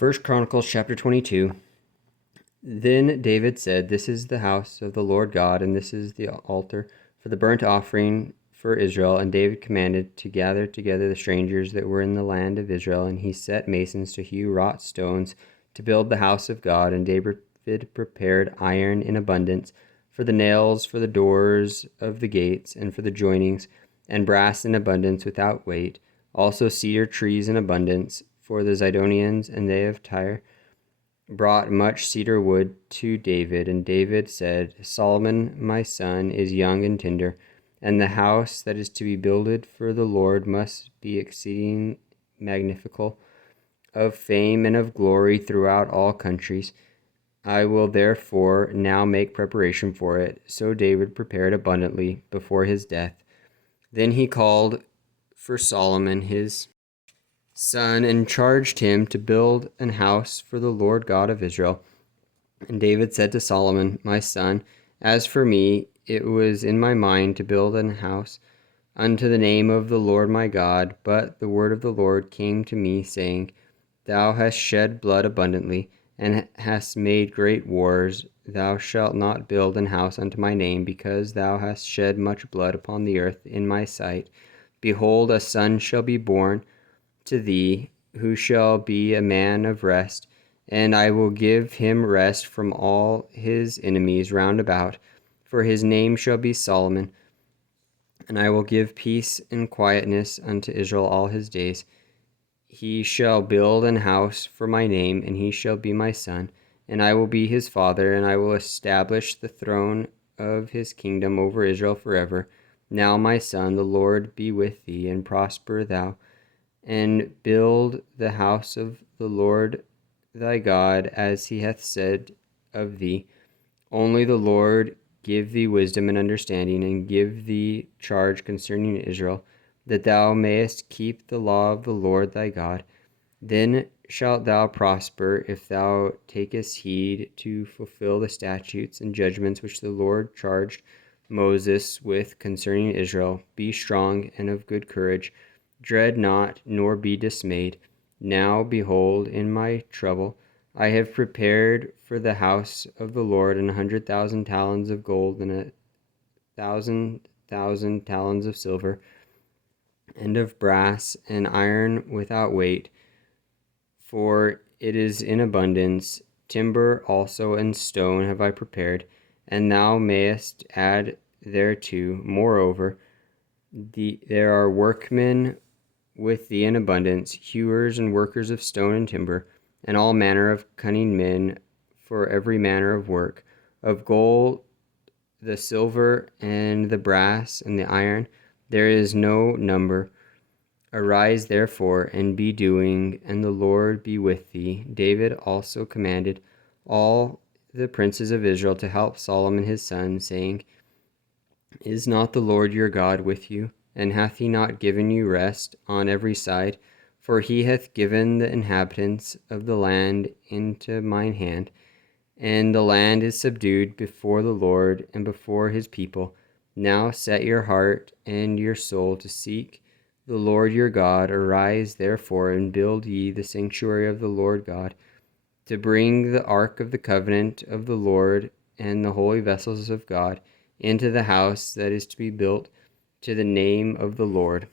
First Chronicles chapter 22. Then David said, "This is the house of the Lord God, and this is the altar for the burnt offering for Israel." And David commanded to gather together the strangers that were in the land of Israel, and he set masons to hew wrought stones to build the house of God. And David prepared iron in abundance for the nails, for the doors of the gates, and for the joinings, and brass in abundance without weight, also cedar trees in abundance. For the Zidonians and they of Tyre brought much cedar wood to David. And David said, "Solomon my son is young and tender, and the house that is to be builded for the Lord must be exceeding magnifical, of fame and of glory throughout all countries. I will therefore now make preparation for it." So David prepared abundantly before his death. Then he called for Solomon his son and charged him to build an house for the Lord God of Israel. And David said to Solomon, "My son, as for me, it was in my mind to build an house unto the name of the Lord my God, but the word of the Lord came to me, saying, Thou hast shed blood abundantly, and hast made great wars. Thou shalt not build an house unto my name, because thou hast shed much blood upon the earth in my sight. Behold, a son shall be born to thee, who shall be a man of rest, and I will give him rest from all his enemies round about, for his name shall be Solomon. And I will give peace and quietness unto Israel all his days. He shall build an house for my name, and he shall be my son, and I will be his father, and I will establish the throne of his kingdom over Israel forever. Now, my son, the Lord be with thee, and prosper thou, and build the house of the Lord thy God, as he hath said of thee. Only the Lord give thee wisdom and understanding, and give thee charge concerning Israel, that thou mayest keep the law of the Lord thy God. Then shalt thou prosper, if thou takest heed to fulfill the statutes and judgments which the Lord charged Moses with concerning Israel. Be strong and of good courage. Dread not, nor be dismayed. Now, behold, in my trouble I have prepared for the house of the Lord 100,000 talents of gold, and 1,000 talents of silver, and of brass and iron without weight, for it is in abundance. Timber also and stone have I prepared, and thou mayest add thereto. Moreover, there are workmen with thee in abundance, hewers and workers of stone and timber, and all manner of cunning men for every manner of work, of gold, the silver, and the brass, and the iron, there is no number. Arise therefore, and be doing, and the Lord be with thee." David also commanded all the princes of Israel to help Solomon his son, saying, "Is not the Lord your God with you? And hath he not given you rest on every side? For he hath given the inhabitants of the land into mine hand, and the land is subdued before the Lord and before his people. Now set your heart and your soul to seek the Lord your God. Arise therefore, and build ye the sanctuary of the Lord God, to bring the ark of the covenant of the Lord and the holy vessels of God into the house that is to be built to the name of the Lord."